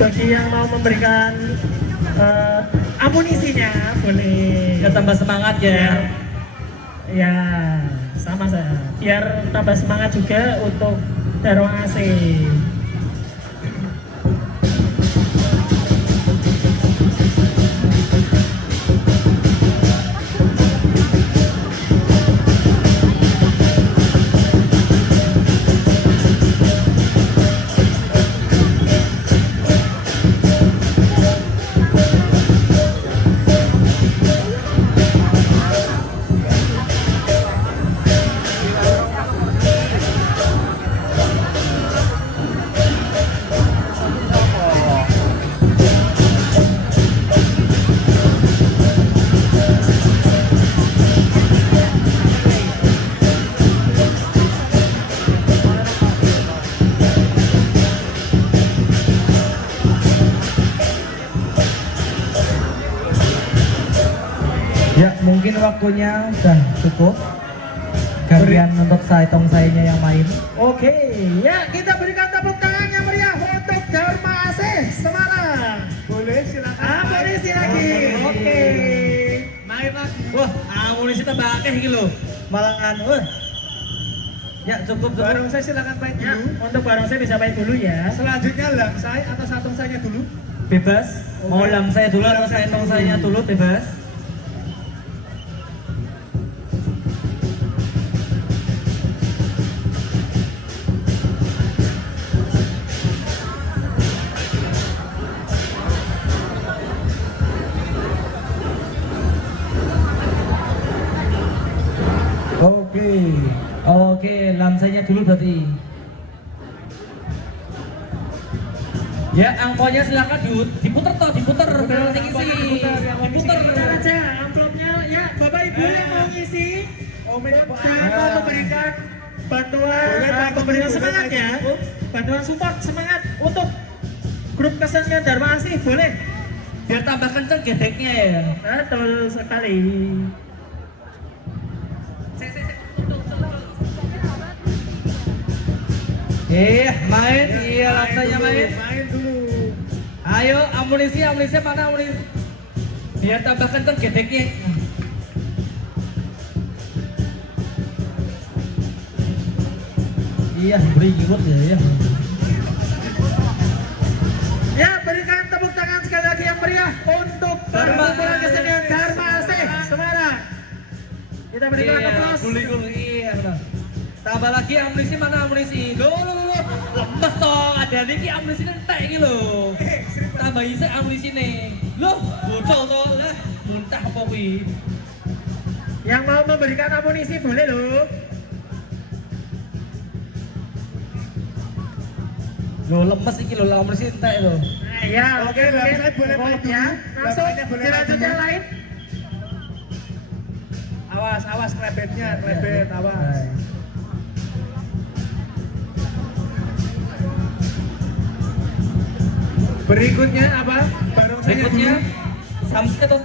Bagi yang mau memberikan amunisinya boleh. Ya tambah semangat ya. Ya, sama saya. Biar tambah semangat juga untuk Dharma AC. Ya, mungkin waktunya sudah cukup. Gantian untuk sayanya yang main. Oke, ya kita berikan tepuk tangan yang meriah untuk Dharma Asih Semarang. Boleh silakan. Amunisi lagi. Oke. Main lagi. Wah, amunisi tambah akeh iki lho. Malangan. Wah. Ya, cukup. Barongsai silakan main Ya, dulu. untuk barongsai bisa main dulu ya. Selanjutnya langsai atau satongsainya dulu. Bebas. Mau saya dulu atau sayanya dulu bebas. Oke, lamsanya dulu berarti. Ya, angkonya silakan diputer biar sing isi. Diputar aja amplopnya ya, Bapak Ibu yang mau ngisi dan mau memberikan bantuan pemberian semangat ya, bantuan support semangat untuk grup kesenian Dharma Asih boleh. Biar tambah kenceng gedeknya ya. Betul sekali. Main, iya lamsanya main. Main dulu. Ayo, amunisi mana amunisi? Biar tambah kenceng gedeknya. Iya, beri giwot ya. Ya, berikan tepuk tangan sekali lagi yang meriah untuk perkumpulan kesenian Dharma Asih Semarang. Kita berikan aplaus. Iya, benar. Tambah lagi amunisi mana amunisi? Loh, lemes toh. Ada niki amunisi entek iki lho. Tambah isi amunisi nih. Loh, bocol toh lah. Muntah apa kuwi? Yang mau memberikan amunisi boleh loh. Loh, lemes iki lho amunisi entek lho. Nah, ya, Oke, langsai boleh main dulu. ya. Langsung Langsainya boleh main dilanjut yang dulu. lain. Awas krebetnya, krebet, awas. Berikutnya apa? Barongsainya Berikutnya dulu. samsnya toh.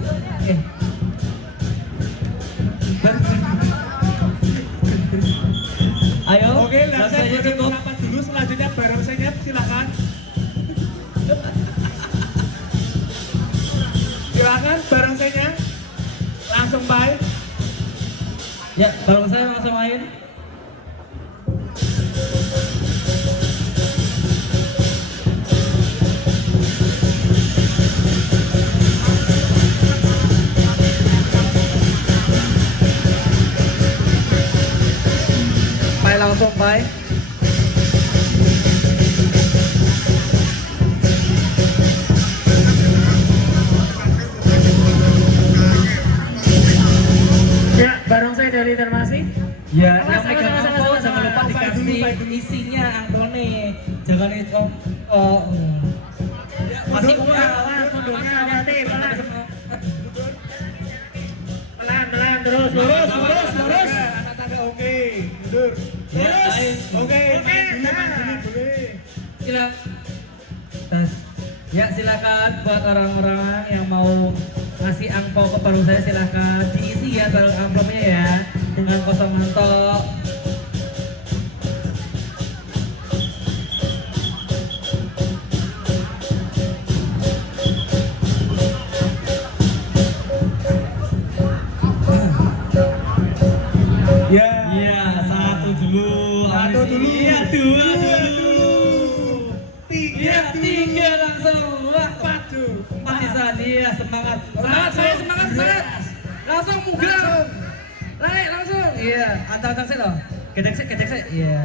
Ayo, Oke, langsai lamsanya boleh cukup. merapat dulu. Selanjutnya barongsainya silakan. Silakan barongsainya. Langsung baik. Ya, barongsai langsung main. Langsung baik. Ya, barongsai dari Dharma Asih. Ya, Awas, yang megang awas, angko awas, jangan awas. lupa dikasih isinya angkone. Jangan itu masih kurang. Awas, mundurnya hati-hati, pelan. Pelan, terus, lurus. Anak tangga oke. Mundur. Ya, ayo. Oke, main dulu nah. boleh. Ya, silakan buat orang-orang yang mau ngasih angpau ke barongsai silakan diisi ya barang amplopnya ya dengan kosong mantok. Ya. Iya, satu dulu. Satu dulu. Iya, dua dulu. Tiga Iya, tiga langsung. Wah, Empat tuh. empat sisa. Iya, semangat. Semangat. Langsung munggah. Langsung. Naik langsung. Iya, antang-antang sih loh. Gedek sih. Iya.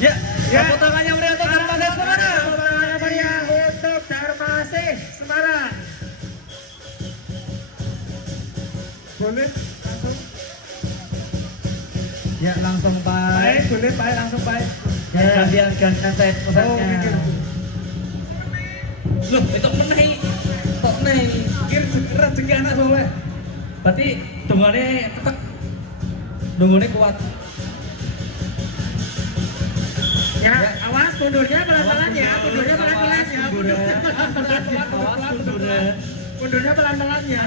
Ya, tepuk tangannya meriah untuk Dharma Asih Semarang. Tepuk tangannya meriah untuk Dharma Asih Semarang. Boleh langsung. Ya, langsung Baik, Pak. boleh baik langsung baik. Ya, gantian saya Oh, pesannya. mikir. Loh, itu meneh. Kok meneh? Mikir rezeki anak soleh. Berarti dungane ketek. Dungane kuat. Ya, awas mundurnya pelan-pelan ya, mundurnya pelan-pelan ya, mundur Awas mundurnya. Mundurnya pelan-pelan ya.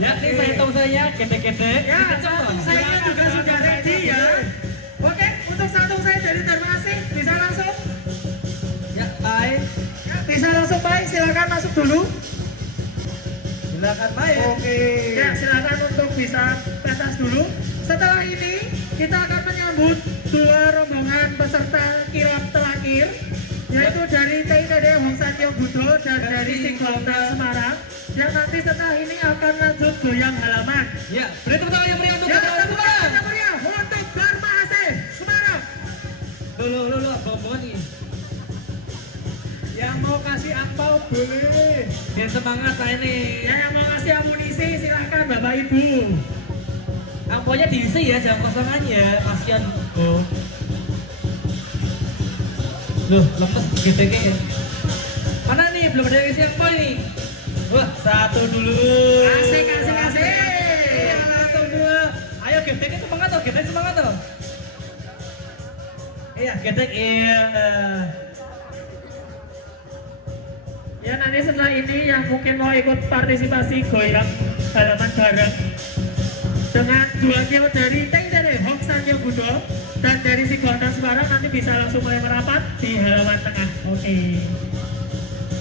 Ya, ini saya hitung saya gede-gede. Ya, satu saya juga sudah ready ya. Oke, untuk satu saya dari Dharma Asih bisa langsung. Ya, baik. Ya, bisa langsung baik, silakan masuk dulu. Silakan baik. Oke. Ya, silakan untuk bisa pentas dulu. Setelah ini kita akan menyambut dua rombongan peserta kirap terakhir, yaitu dari TIPD Hong Satyo Budo dan dari Siklopta Semarang, yang nanti setelah ini akan lanjut goyang halaman. Ya, beri tepuk tangan yang meriah untuk Ya, Dharma tepuk tangan Semarang. yang meriah untuk Dharma Asih Semarang. Lo, bobo nih. Yang mau kasih angpau boleh. Biar semangat lah ini. Ya, yang mau kasih amunisi silahkan Bapak Ibu. Amponya diisi ya, jangan kosongan ya. Kasihan. Oh. Loh, lemes gitu ya. Mana nih? Belum ada yang isi ampo nih. Wah, satu dulu. Asik. Iya, satu dulu. Ayo getek semangat toh, getek semangat toh. Iya, getek iya. Ya, nanti setelah ini yang mungkin mau ikut partisipasi goyang halaman bareng dengan dua kio dari TIPD Hong Satyo Budo dan dari Siklopta Semarang nanti bisa langsung mulai merapat di halaman tengah. Oke.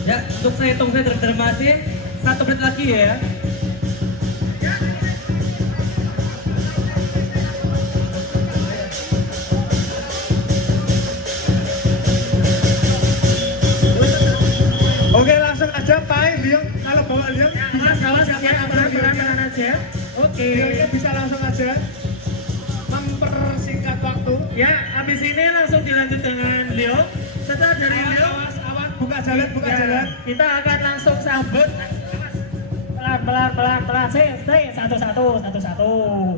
Ya, untuk saya hitung saya Dharma Asih 1 menit lagi ya. Oke, langsung aja Pak Liang. Kalau bawa Liang, Awas ya, pelan-pelan aja. Oke. Liangnya bisa langsung aja mempersingkat waktu. Ya, habis ini langsung dilanjut dengan Leo. Setelah dari Leo, Awan, buka jalan, buka ya, jalan. kita akan langsung sambut. Pelan, sip, satu.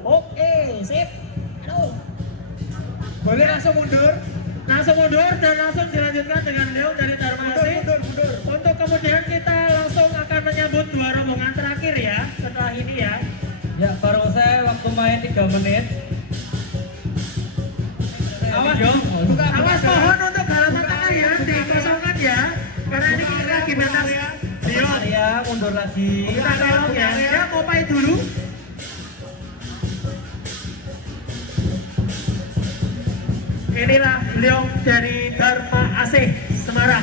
Oke, sip. Aduh. Boleh langsung mundur. Langsung mundur dan langsung dilanjutkan dengan Leo dari Dharma Asih. Mundur. Untuk kemudian kita langsung akan menyambut dua rombongan terakhir ya, setelah ini ya. Ya, baru saya waktu main 3 menit. Awas, Jom. buka Awas pohon untuk halaman tengah ya, dikosongkan ya. Karena ini kita lagi pentas. Leo, Ya, mundur lagi. kita tolong ya. Ya, mau main dulu. Inilah Leong dari Dharma Asih Semarang.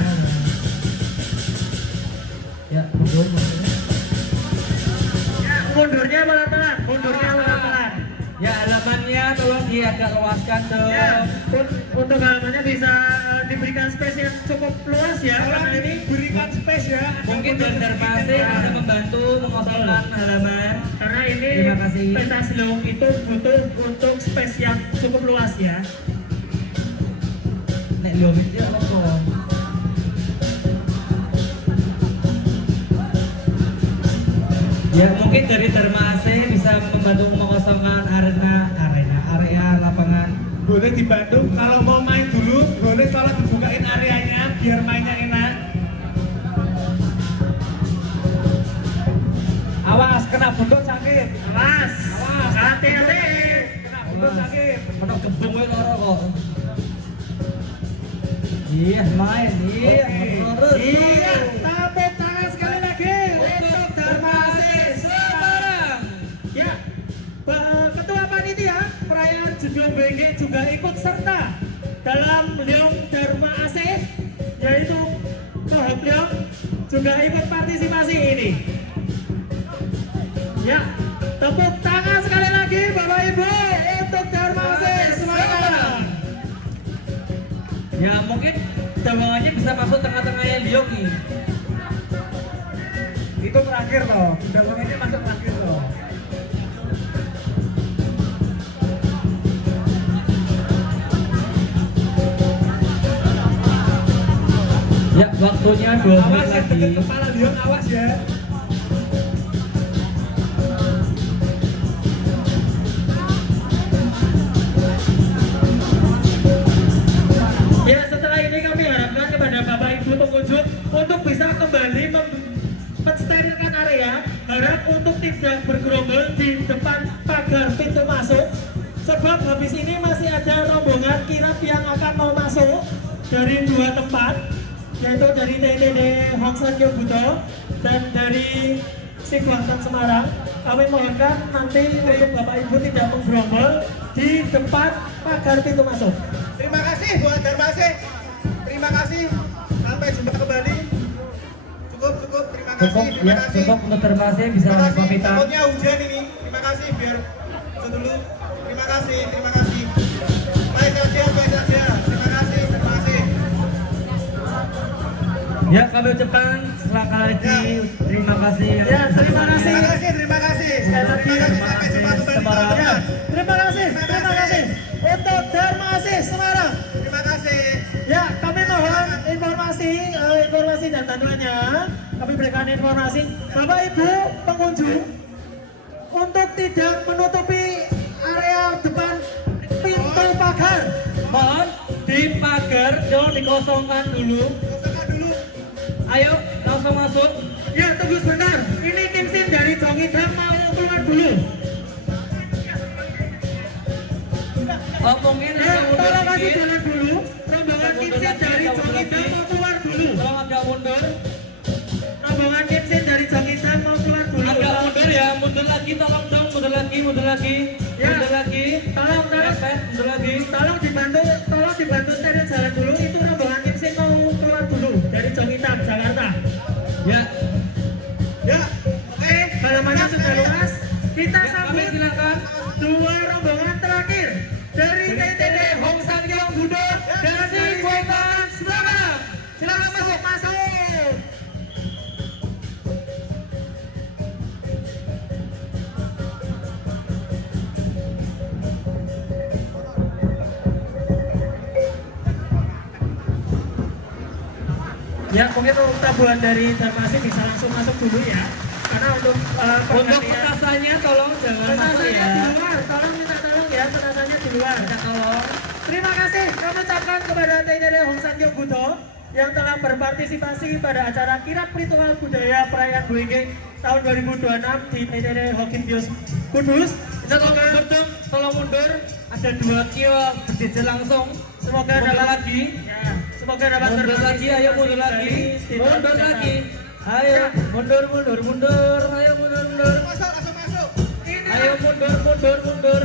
Ya, mundur. Ya, mundurnya pelan-pelan. Ya, halamannya tolong agak luaskan dong. Ya, untuk halamannya bisa diberikan space yang cukup luas ya. Karena ini berikan space ya. Mungkin dari Dharma Asih bisa membantu mengosongkan halaman. karena ini Terima kasih. pentas Leong itu butuh untuk space yang cukup luas ya. Nek lo mikir apa kok? Ya, mungkin dari Dharma Asih bisa membantu mengosongkan area lapangan. Boleh dibantu. Kalau mau main dulu, boleh kalau dibukain areanya biar mainnya enak. Awas, kena buntut sakit. Awas, hati-hati. Kena buntut sakit. Mana gebung wae loro kok. Iya, main. Iya, terus. Iya, tepuk tangan sekali lagi untuk Dharma Asih Semarang. Ya, Ketua Panitia perayaan Jedong BG juga ikut serta dalam Leong Dharma Asih, yaitu Kohab Leong juga ikut partisipasi ini. Ya, tepuk tangan sekali lagi Bapak Ibu untuk Dharma Asih Semarang. Ya, mungkin dawangannya bisa masuk tengah-tengahnya Liong nih. Itu terakhir loh. Udah ini masuk terakhir loh. Ya, waktunya 2 menit Awas yang lagi. deket kepala Liang, awas ya. Ya, setelah ini kami harapkan kepada Bapak Ibu pengunjung untuk bisa kembali mensterilkan area. Harap untuk tidak bergerombol di depan pagar pintu masuk. Sebab habis ini masih ada rombongan kirap yang akan mau masuk dari 2 tempat. yaitu dari TND Hongsan Yobuto dan dari Sigwangtan Semarang. Kami mohonkan nanti untuk Bapak Ibu tidak menggerombol di depan pagar pintu masuk. Terima kasih buat Darmase. Terima kasih. Sampai jumpa kembali. Cukup. Terima kasih. Terima kasih. Cukup untuk termasuk bisa Terima kasih. pamitan. Takutnya hujan ini. Terima kasih biar itu dulu. Terima kasih. Baik saja. Terima kasih. Ya, kami ucapkan sekali lagi terima kasih. Ya, terima kasih. Terima kasih. Sekali lagi, Sampai jumpa kembali tahun Ya, depan. terima kasih untuk Darmasis Semarang. Terima kasih. Ya, kami mohon informasi dan bantuannya. Kami berikan informasi, Bapak Ibu pengunjung, untuk tidak menutupi area depan pintu pagar. Mohon di pagar jangan dikosongkan dulu. Kosongkan dulu. Ayo langsung masuk. Ya, tunggu sebentar. Ini Kimsin dari Jongidam mau keluar dulu. Oh, mungkin Ya, agak mundur tolong kasih dikit. jalan dulu. Rombongan Kimsin dari Jongidam mau keluar dulu. Tolong agak mundur. Rombongan Kimsin dari Jongidam mau keluar dulu. Agak mundur ya, mundur lagi, tolong dong, mundur lagi. Ya. Mundur lagi. Tolong Mundur lagi. tolong dibantu steril jalan dulu. Itu rombongan Kimsin mau keluar dulu dari Jongidam, Jakarta. Ya. Ya. Oke. Halamannya sudah luas. Kita Ya, kami sambut silakan. dua rombongan terakhir dari TTD Hongsan Yobuto dan Sigwangtan Semarang. Silakan masuk. Ya, mungkin untuk tabuhan dari Darmasi bisa langsung masuk dulu ya. Karena untuk Untuk petasannya tolong jangan masuk petasannya ya. di luar, tolong minta tolong ya, petasannya di luar. Minta tolong. Terima kasih kami ucapkan kepada TND Hongsan Yobuto yang telah berpartisipasi pada acara Kirap Ritual Budaya Perayaan WG tahun 2026 di TND Hokin Bios Kudus. Kita tolong mundur dong, tolong mundur. Ada 2 kio berjejer langsung. Semoga Mundur dapat lagi. Ya, semoga dapat Mundur lagi, ayo mundur lagi. dari Mundur tindak lagi. pidana. Ayo mundur. Ayo mundur. Masuk, langsung masuk. Ayo mundur.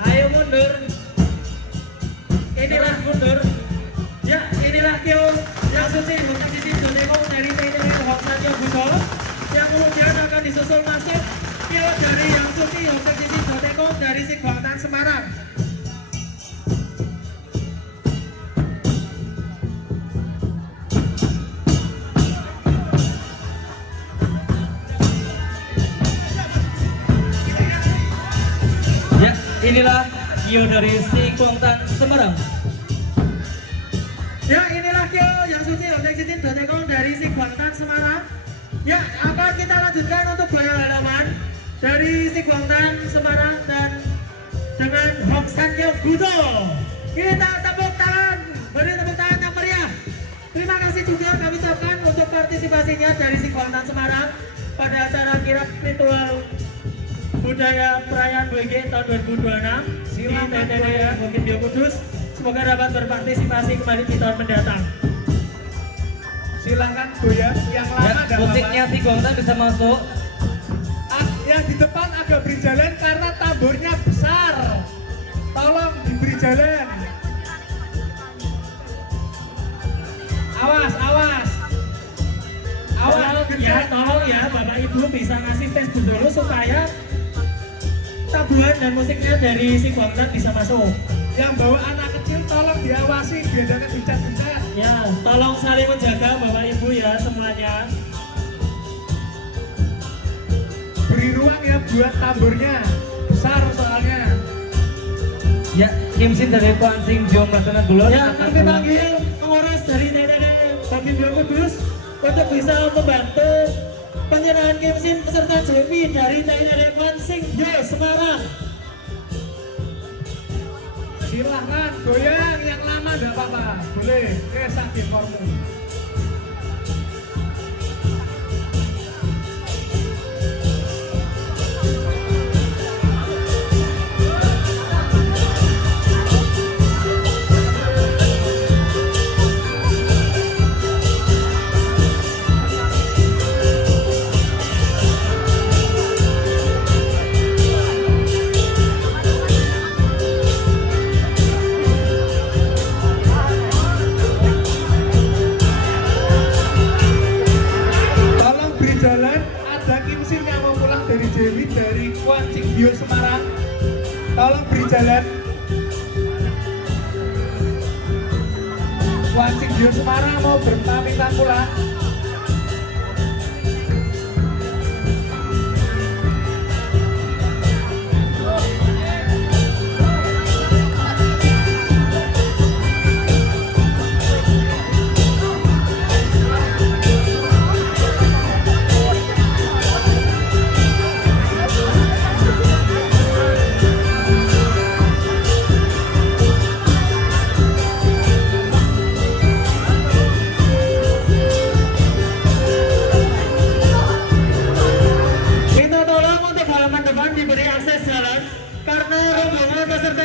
Ayo mundur. Inilah mundur. Ya, inilah Kyo yang suci Hongsan Jotekong dari TND Hongsan Yobuto yang kemudian akan disusul masuk Kyo dari yang suci Hongsan Jotekong dari Sigwangtan Semarang. Ya, inilah kio dari Sigwangtan Semarang. Ya, inilah Kyo yang suci Hongsan Jotekong dari Sigwangtan Semarang. Ya, akan kita lanjutkan untuk gaya halaman dari Sigwangtan Semarang dan dengan Hongsan Yobuto. Kita tepuk tangan, beri tepuk tangan yang meriah. Terima kasih juga kami ucapkan untuk partisipasinya dari Sigwangtan Semarang pada acara kirap ritual budaya perayaan WG tahun 2026 di TND Hokin Bio Kudus. Semoga dapat berpartisipasi kembali di tahun mendatang. Silakan goyang yang Ya, lama dan musiknya Sigwangtan bisa masuk. yang di depan agak beri jalan karena tamburnya besar. Tolong diberi jalan. Awas. Tolong ya Bapak Ibu bisa ngasih Facebook dulu supaya tabuhan dan musiknya dari Sigwangtan bisa masuk. Yang bawa anak kecil tolong diawasi biar jangan dicat-dicat. Ya, tolong saling menjaga Bapak Ibu ya semuanya. Beri ruang ya buat tamburnya. Besar soalnya. Ya, Kimsin dari Pansing Jom Ratana Gulon. Ya, kami panggil pengurus dari TND Hokin Bio Kudus untuk bisa membantu penyerahan Kimsin peserta JP dari TND Pansing Jom Semarang. Silahkan goyang yang lama enggak apa-apa. Boleh. Oke, sakit formu. Wancing Dio Semarang mau berpamitan pulang. Minta tolong untuk halaman depan diberi akses jalan karena rombongan peserta